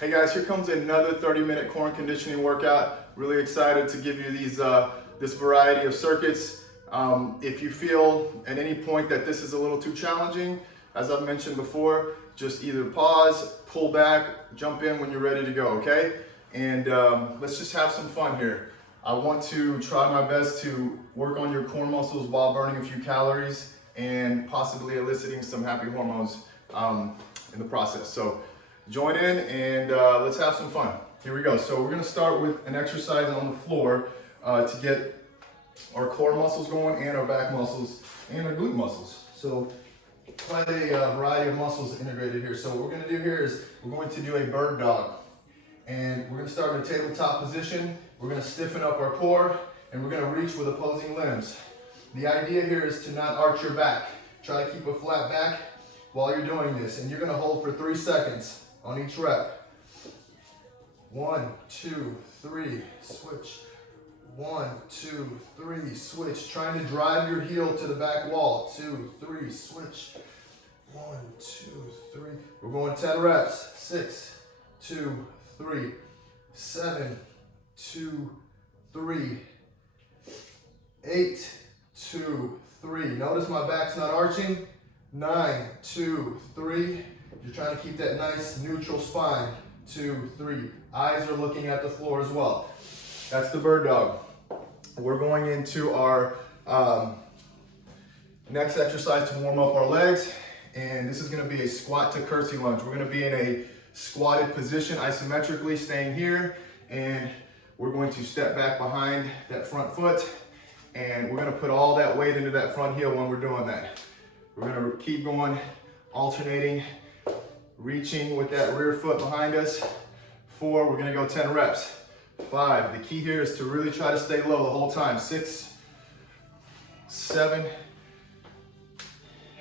Hey guys, here comes another 30-minute core and conditioning workout. Really excited to give you this variety of circuits. If you feel at any point that this is a little too challenging, as I've mentioned before, just either pause, pull back, jump in when you're ready to go, okay? And let's just have some fun here. I want to try my best to work on your core muscles while burning a few calories and possibly eliciting some happy hormones in the process. So join in and let's have some fun. Here we go. So we're gonna start with an exercise on the floor to get our core muscles going and our back muscles and our glute muscles. So quite a variety of muscles integrated here. So what we're gonna do here is we're going to do a bird dog. And we're gonna start in a tabletop position. We're gonna stiffen up our core and we're gonna reach with opposing limbs. The idea here is to not arch your back. Try to keep a flat back while you're doing this. And you're gonna hold for 3 seconds on each rep. 1, 2, 3, switch. 1, 2, 3, switch. Trying to drive your heel to the back wall. 2, 3, switch. 1, 2, 3. We're going 10 reps. 6, 2, 3, 7, 2, 3, 8, 2, 3. Notice my back's not arching. 9, 2, 3. You're trying to keep that nice neutral spine. 2, 3. Eyes are looking at the floor as well. That's the bird dog. We're going into our next exercise to warm up our legs. And this is going to be a squat to curtsy lunge. We're going to be in a squatted position isometrically, staying here. And we're going to step back behind that front foot. And we're going to put all that weight into that front heel when we're doing that. We're going to keep going, alternating, reaching with that rear foot behind us. 4, we're going to go 10 reps. 5, the key here is to really try to stay low the whole time. 6, 7,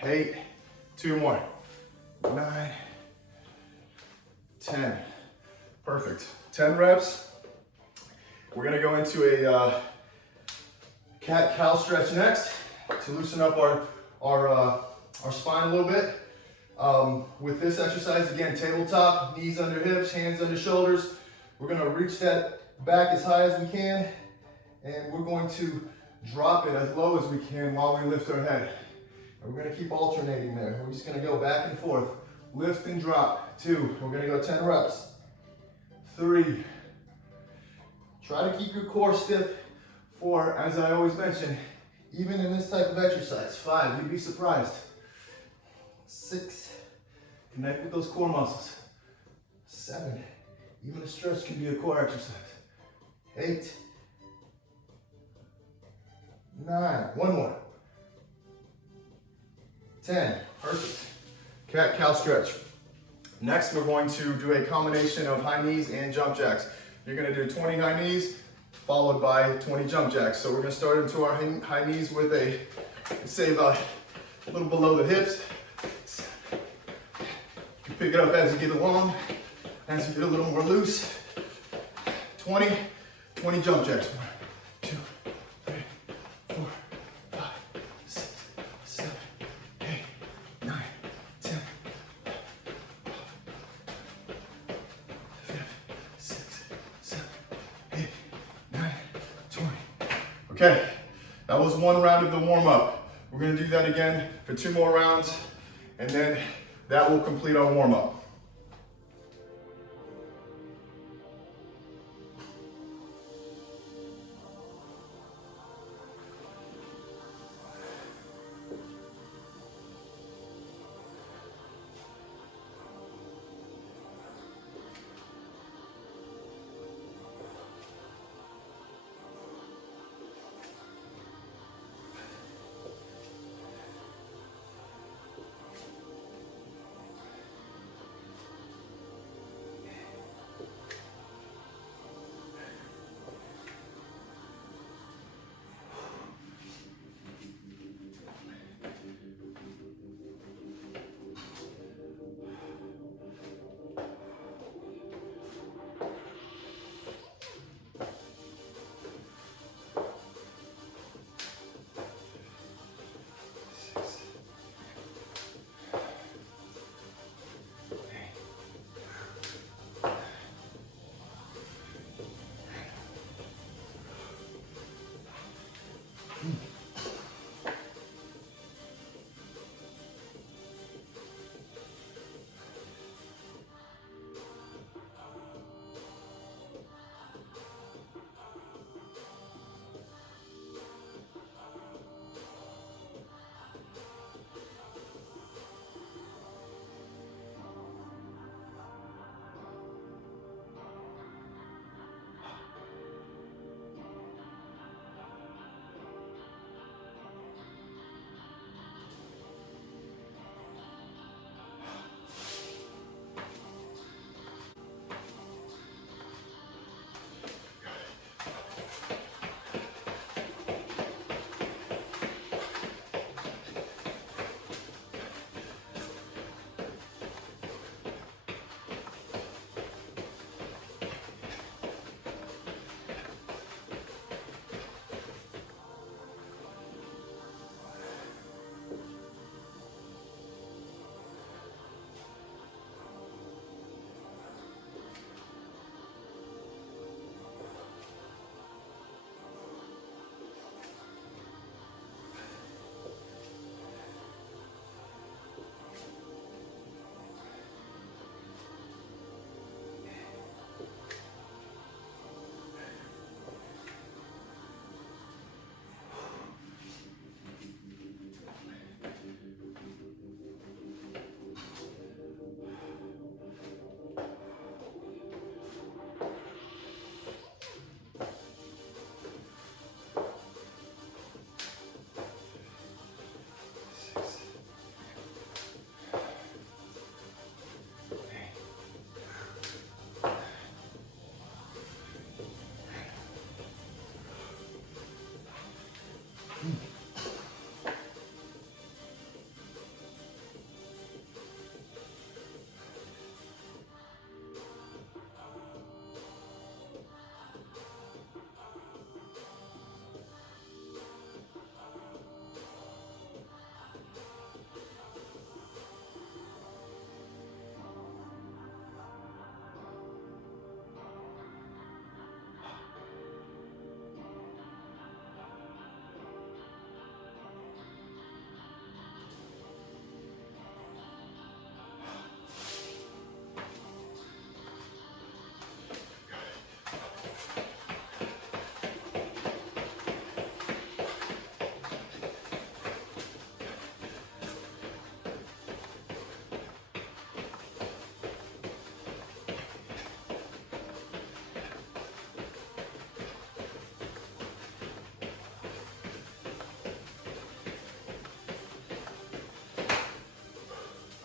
8, 2 more. 9, 10. Perfect. 10 reps. We're going to go into a cat-cow stretch next to loosen up our spine a little bit. With this exercise, again, tabletop, knees under hips, hands under shoulders. We're going to reach that back as high as we can, and we're going to drop it as low as we can while we lift our head. And we're going to keep alternating there. We're just going to go back and forth, lift and drop. 2, we're going to go 10 reps. 3, try to keep your core stiff. 4, as I always mention, even in this type of exercise. 5, you'd be surprised. 6, connect with those core muscles. 7, even a stretch can be a core exercise. 8, 9, one more. 10, perfect. Cat-cow stretch. Next, we're going to do a combination of high knees and jump jacks. You're gonna do 20 high knees, followed by 20 jump jacks. So we're gonna start into our high knees with say about a little below the hips. You pick it up as you get along, as you get a little more loose. 20 jump jacks. 1, 2, 3, 4, 5, 6, 7, 8, 9, 10. 5, 6, 7, 8, 9, 20. Okay, that was one round of the warm up. We're gonna do that again for 2 more rounds, and then that will complete our warm up.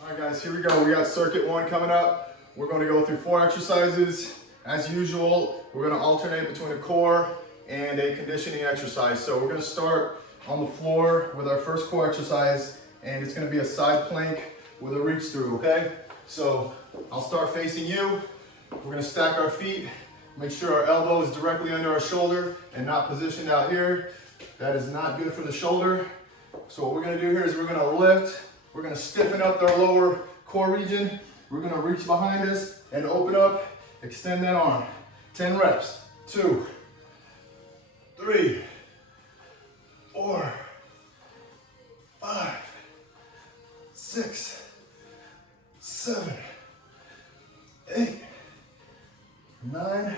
All right, guys, here we go. We got circuit 1 coming up. We're going to go through 4 exercises. As usual, we're going to alternate between a core and a conditioning exercise. So we're going to start on the floor with our first core exercise, and it's going to be a side plank with a reach through, okay? So I'll start facing you. We're going to stack our feet, make sure our elbow is directly under our shoulder and not positioned out here. That is not good for the shoulder. So what we're going to do here is we're going to lift. We're going to stiffen up our lower core region. We're going to reach behind us and open up, extend that arm. 10 reps. 2, 3, 4, 5, 6, 7, 8, 9,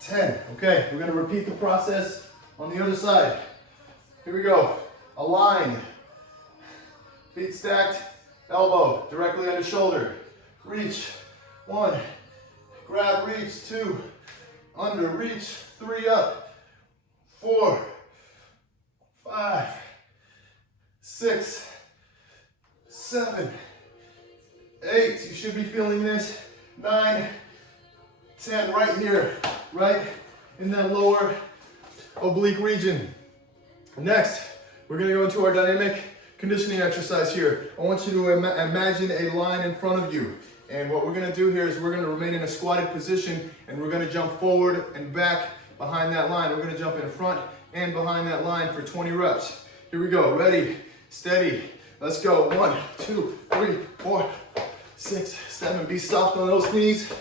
10. Okay, we're going to repeat the process on the other side. Here we go. Align. Feet stacked, elbow directly under shoulder. Reach. 1. Grab, reach. 2. Under, reach. 3 up. 4. 5. 6. 7. 8. You should be feeling this. 9. 10. Right here. Right in that lower oblique region. Next, we're going to go into our dynamic conditioning exercise here. I want you to imagine a line in front of you. And what we're going to do here is we're going to remain in a squatted position, and we're going to jump forward and back behind that line. We're going to jump in front and behind that line for 20 reps. Here we go. Ready, steady. Let's go. 1, 2, 3, 4, 6, 7. Be soft on those knees.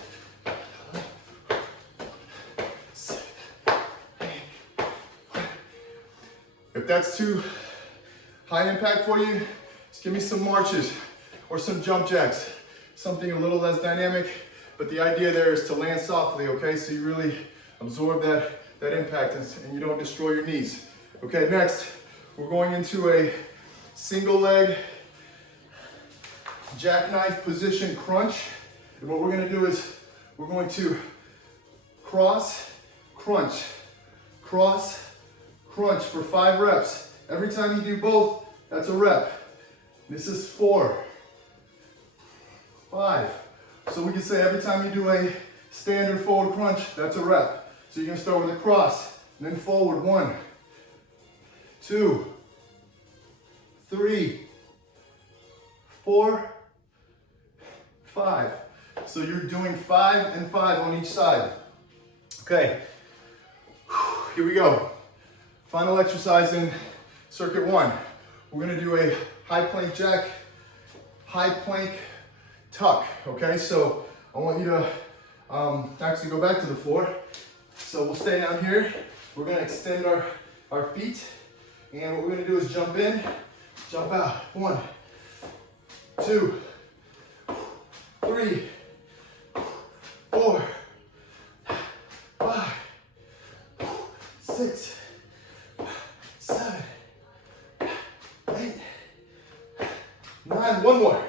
6, 8, If that's too high impact for you, just give me some marches or some jump jacks, something a little less dynamic, but the idea there is to land softly, okay? So you really absorb that impact and you don't destroy your knees. Okay, next, we're going into a single leg jackknife position crunch. And what we're gonna do is we're going to cross, crunch, cross, crunch for 5 reps. Every time you do both, that's a rep. This is 4, 5. So we can say every time you do a standard forward crunch, that's a rep. So you're gonna start with a cross, and then forward, 1, 2, 3, 4, 5. So you're doing 5 and 5 on each side. Okay, here we go. Final exercise in circuit 1. We're gonna do a high plank jack, high plank tuck, okay? So I want you to actually go back to the floor. So we'll stay down here. We're gonna extend our feet. And what we're gonna do is jump in, jump out. 1, 2, 3, 4, 5, 6, 7, 8, 9, one more.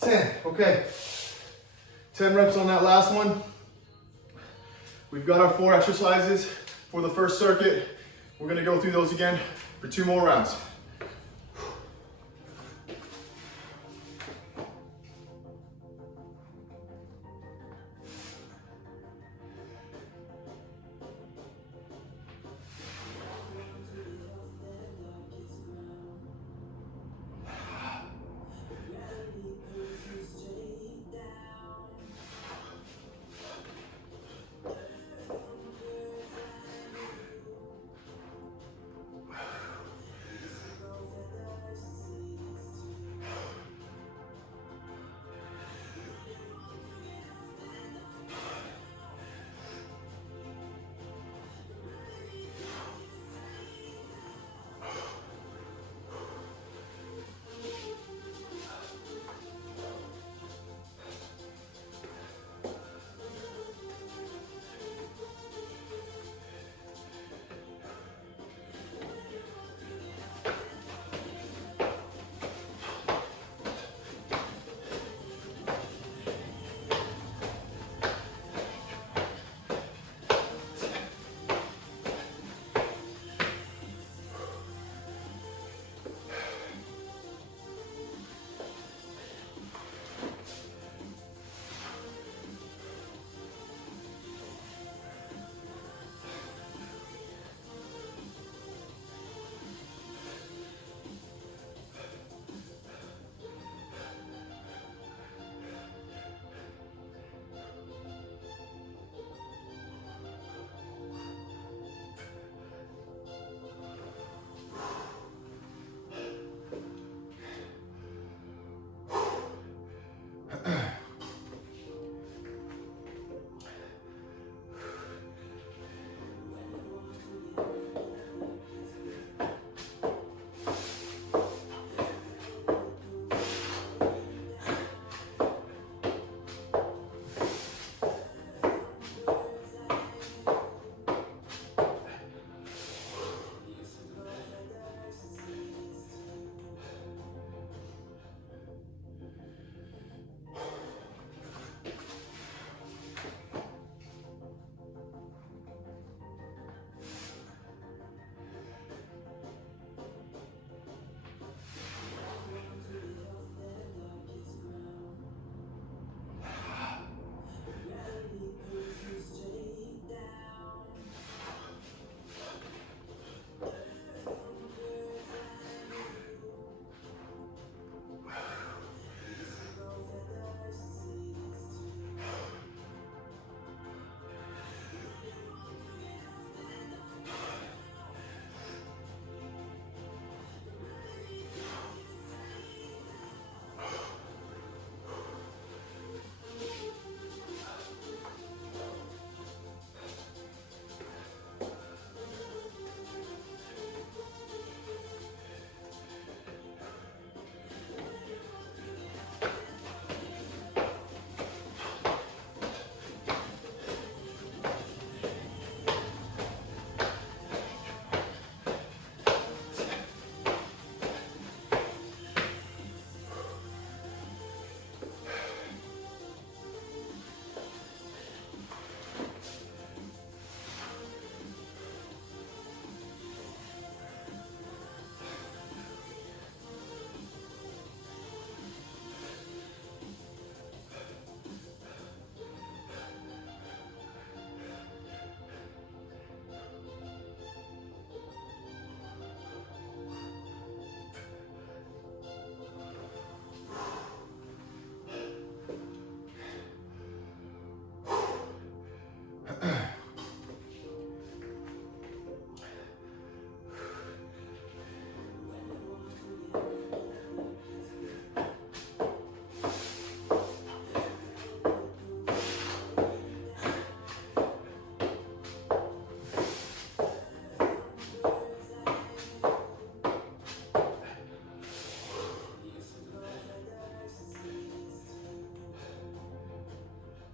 10, okay. 10 reps on that last one. We've got our 4 exercises for the first circuit. We're gonna go through those again for 2 more rounds.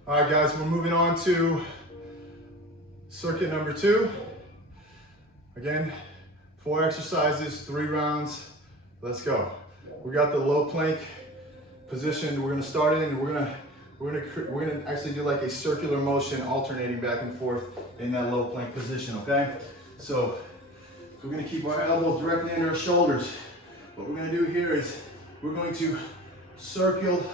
All right, guys, we're moving on to circuit number 2. Again, 4 exercises, 3 rounds. Let's go. We got the low plank position. We're gonna start in, and we're gonna actually do like a circular motion, alternating back and forth in that low plank position. Okay. So we're gonna keep our elbows directly under our shoulders. What we're gonna do here is we're going to circle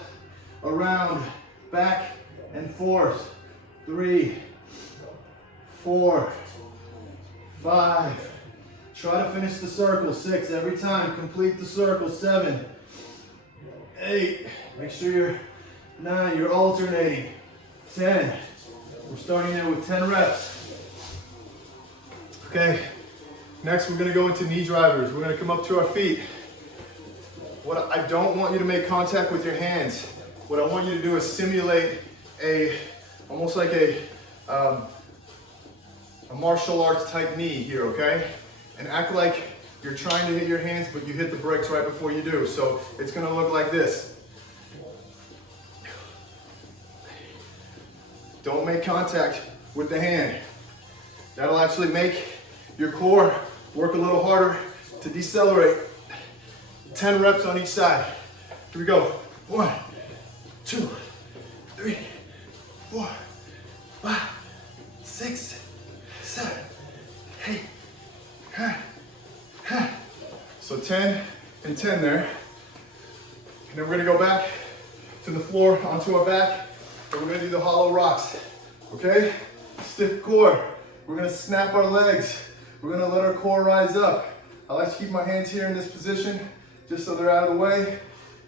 around, back and forth. 3, 4, 5. Try to finish the circle. 6 every time. Complete the circle. 7, 8. Make sure you're 9. You're alternating. 10. We're starting there with 10 reps. Okay. Next, we're gonna go into knee drivers. We're gonna come up to our feet. What I don't want you to make contact with your hands. What I want you to do is simulate almost like a martial arts type knee here, okay? And act like you're trying to hit your hands, but you hit the brakes right before you do. So it's gonna look like this. Don't make contact with the hand. That'll actually make your core work a little harder to decelerate. 10 reps on each side. Here we go. 1, 2, 3, 4, 5, 6, 7, 8, 9. So 10 and 10 there. And then we're gonna go back to the floor, onto our back, and we're gonna do the hollow rocks. Okay? Stiff core. We're gonna snap our legs. We're gonna let our core rise up. I like to keep my hands here in this position, just so they're out of the way.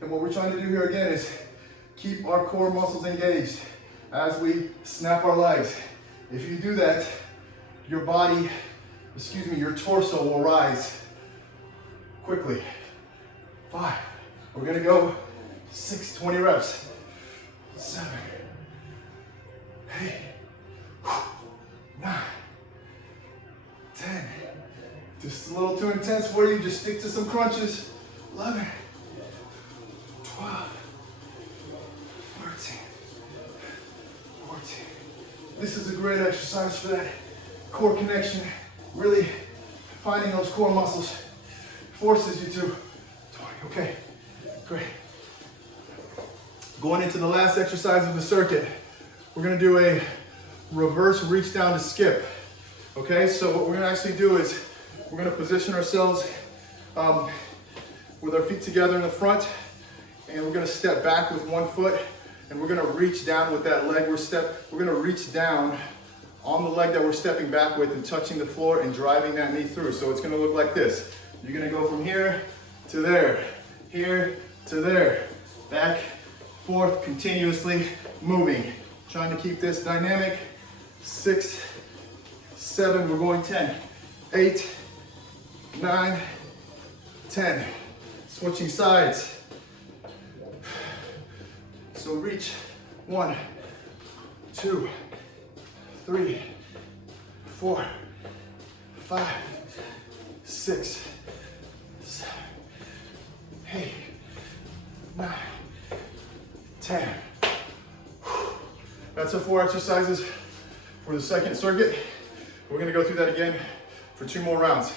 And what we're trying to do here again is keep our core muscles engaged as we snap our legs. If you do that, your torso will rise quickly. 5. We're gonna go 6, 20 reps. 7, 8, 9, 10. Just a little too intense for you. Just stick to some crunches. 11, 12, 13, 14. This is a great exercise for that core connection. Really finding those core muscles forces you to 20. Okay, great. Going into the last exercise of the circuit, we're gonna do a reverse reach down to skip. Okay, so what we're gonna actually do is we're gonna position ourselves with our feet together in the front, and we're gonna step back with one foot, and we're gonna reach down with that leg. We're gonna reach down on the leg that we're stepping back with and touching the floor and driving that knee through. So it's gonna look like this. You're gonna go from here to there, here to there, back, forth, continuously moving. Trying to keep this dynamic. 6, 7, we're going 10, 8, 9, 10. Switching sides. So reach. 1, 2, 3, 4, 5, 6, 7, 8, 9, 10. That's the 4 exercises for the second circuit. We're gonna go through that again for 2 more rounds.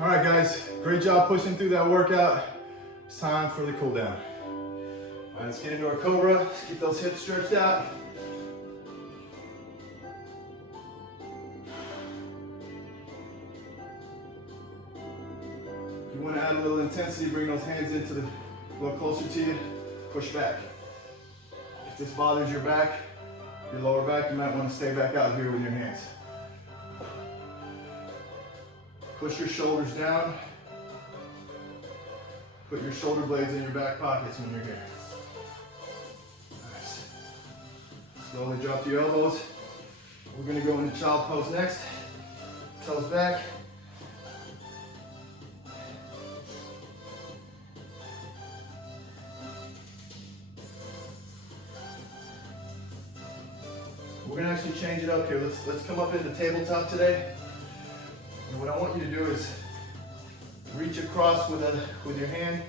All right, guys, great job pushing through that workout. It's time for the cool down. All right, let's get into our Cobra. Let's get those hips stretched out. If you want to add a little intensity, bring those hands a little closer to you. Push back. If this bothers your back, your lower back, you might want to stay back out here with your hands. Push your shoulders down. Put your shoulder blades in your back pockets when you're here. Nice. Slowly drop your elbows. We're going to go into child pose next. Toes back. We're going to actually change it up here. Let's come up into tabletop today. And what I want you to do is reach across with your hand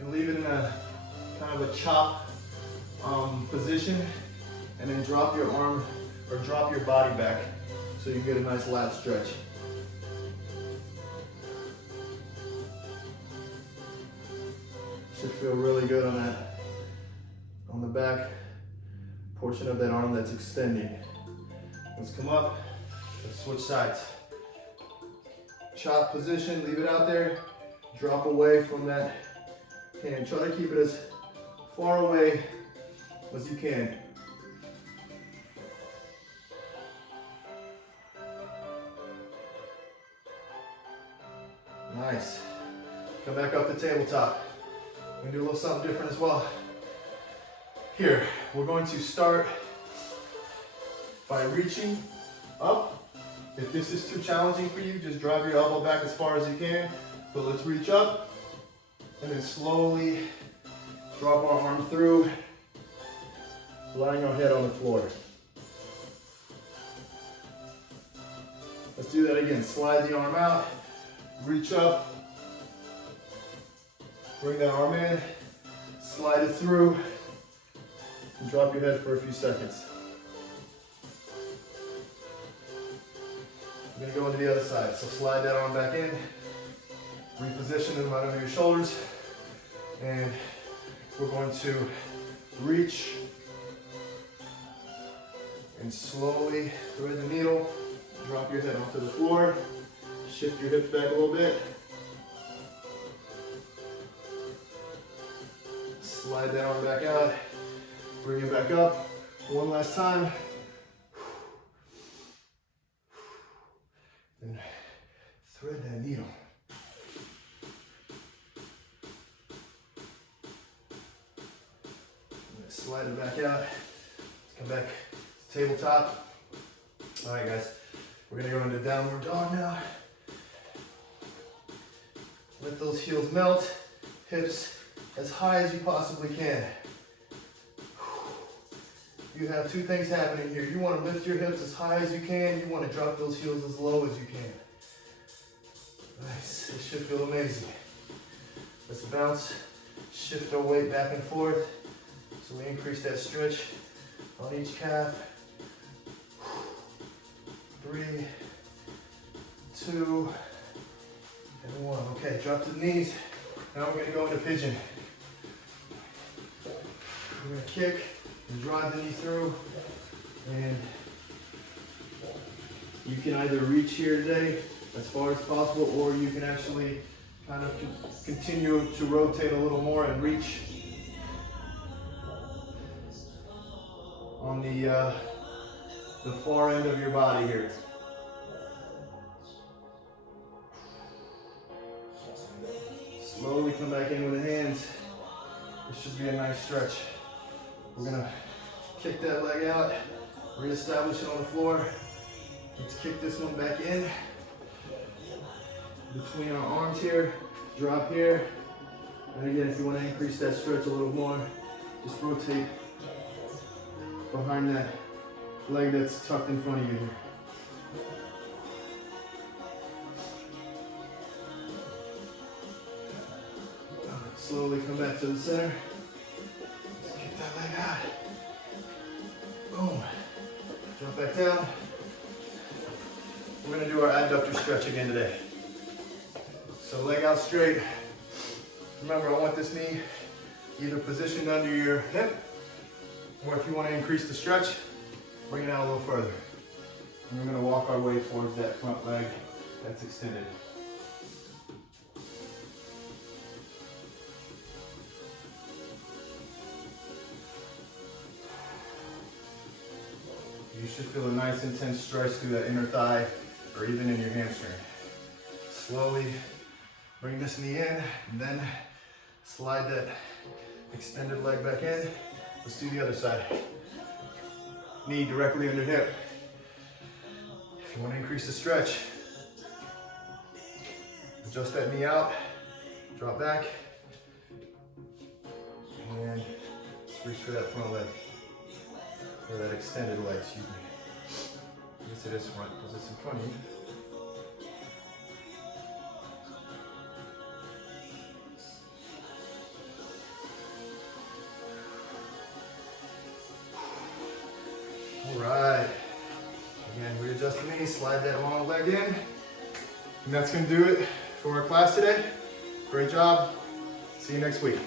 and leave it in a kind of a chop position, and then drop your arm or drop your body back so you get a nice lat stretch. Should feel really good on the back portion of that arm that's extending. Let's come up, let's switch sides. Chop position, leave it out there, drop away from that hand. Try to keep it as far away as you can. Nice. Come back up to tabletop. We're gonna do a little something different as well. Here, we're going to start by reaching up. If this is too challenging for you, just drive your elbow back as far as you can. But let's reach up and then slowly drop our arm through, lying our head on the floor. Let's do that again. Slide the arm out, reach up, bring that arm in, slide it through, and drop your head for a few seconds. We're going to go into the other side. So slide that arm back in, reposition them right under your shoulders, and we're going to reach and slowly thread the needle, drop your head onto the floor, shift your hips back a little bit, slide that arm back out, bring it back up. One last time. Then thread that needle. Slide it back out. Come back to tabletop. All right, guys. We're gonna go into downward dog now. Let those heels melt. Hips as high as you possibly can. You have two things happening here. You want to lift your hips as high as you can. You want to drop those heels as low as you can. Nice. It should feel amazing. Let's bounce, shift our weight back and forth. So we increase that stretch on each calf. 3, 2, and 1. Okay, drop to the knees. Now we're going to go into pigeon. We're going to kick and drive the knee through, and you can either reach here today as far as possible, or you can actually kind of continue to rotate a little more and reach on the far end of your body here. Slowly come back in with the hands. This should be a nice stretch. We're gonna kick that leg out, reestablish it on the floor. Let's kick this one back in between our arms here, drop here. And again, if you want to increase that stretch a little more, just rotate behind that leg that's tucked in front of you here. Slowly come back to the center. Let's kick that leg out. Boom. Drop back down. We're going to do our adductor stretch again today. So leg out straight. Remember, I want this knee either positioned under your hip, or if you want to increase the stretch, bring it out a little further. And we're going to walk our way towards that front leg that's extended. You should feel a nice intense stretch through that inner thigh or even in your hamstring. Slowly bring this knee in and then slide that extended leg back in. Let's do the other side. Knee directly under hip. If you want to increase the stretch, adjust that knee out, drop back, and just reach for that front leg, or that extended leg, excuse me. I guess it is front because it's in front of you. All right. Again, readjust the knee, slide that long leg in. And that's going to do it for our class today. Great job. See you next week.